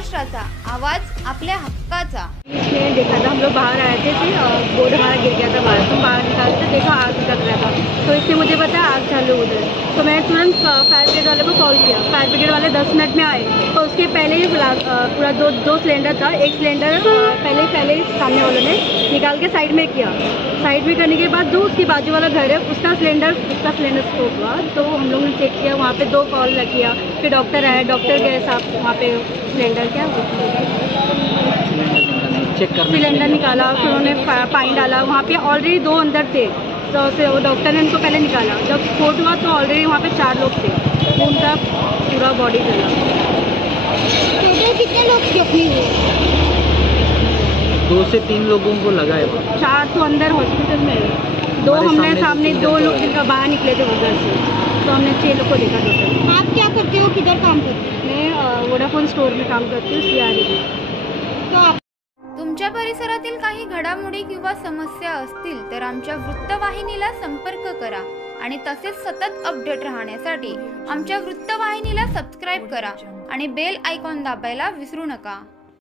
महाराष्ट्राचा आवाज आपल्या हक्काचा। इसने देखा था, हम लोग बाहर आए थे बोर्ड हमारा गिर गया था बाहर, तो बाहर निकालते देखा आग लग रहा था, तो इसने मुझे बताया आग चालू उधर। तो मैंने तुरंत फायर ब्रिगेड वाले को कॉल किया। फायर ब्रिगेड वाले 10 मिनट में आए। तो उसके पहले ही पूरा दो सिलेंडर था। एक सिलेंडर पहले सामने वालों ने निकाल के साइड में किया। साइड में करने के बाद जो उसकी बाजू वाला घर है उसका सिलेंडर स्टॉप हुआ। तो हम लोगों ने चेक किया, वहाँ पे 2 कॉल किया। फिर डॉक्टर आए, डॉक्टर गए साहब वहाँ पे सिलेंडर सिलेंडर निकाला। फिर उन्होंने पानी डाला। वहाँ पे ऑलरेडी 2 अंदर थे, तो फिर डॉक्टर ने उनको पहले निकाला। जब स्फोट हुआ तो ऑलरेडी वहाँ पे 4 लोग थे, उनका पूरा बॉडी जला। टोटल कितने लोग जख्मी हुए? 2 से 3 लोगों को लगा है। 4 तो अंदर हॉस्पिटल में, 2 हमने सामने 2 लोग जिनका बाहर निकले थे उधर से, तो हमने 6 लोग को देखा टोटल। आप क्या करते हो, किधर काम करते हो? मैं वोडाफोन स्टोर में काम करती हूँ, CRE। तो तुमच्या परिसरातील काही घडामोडी किंवा समस्या असतील तर आमच्या वृत्तवाहिनीला संपर्क करा आणि तसेच सतत अपडेट राहण्यासाठी आमच्या वृत्तवाहिनीला सबस्क्राइब करा आणि बेल आयकॉन दाबायला विसरू नका।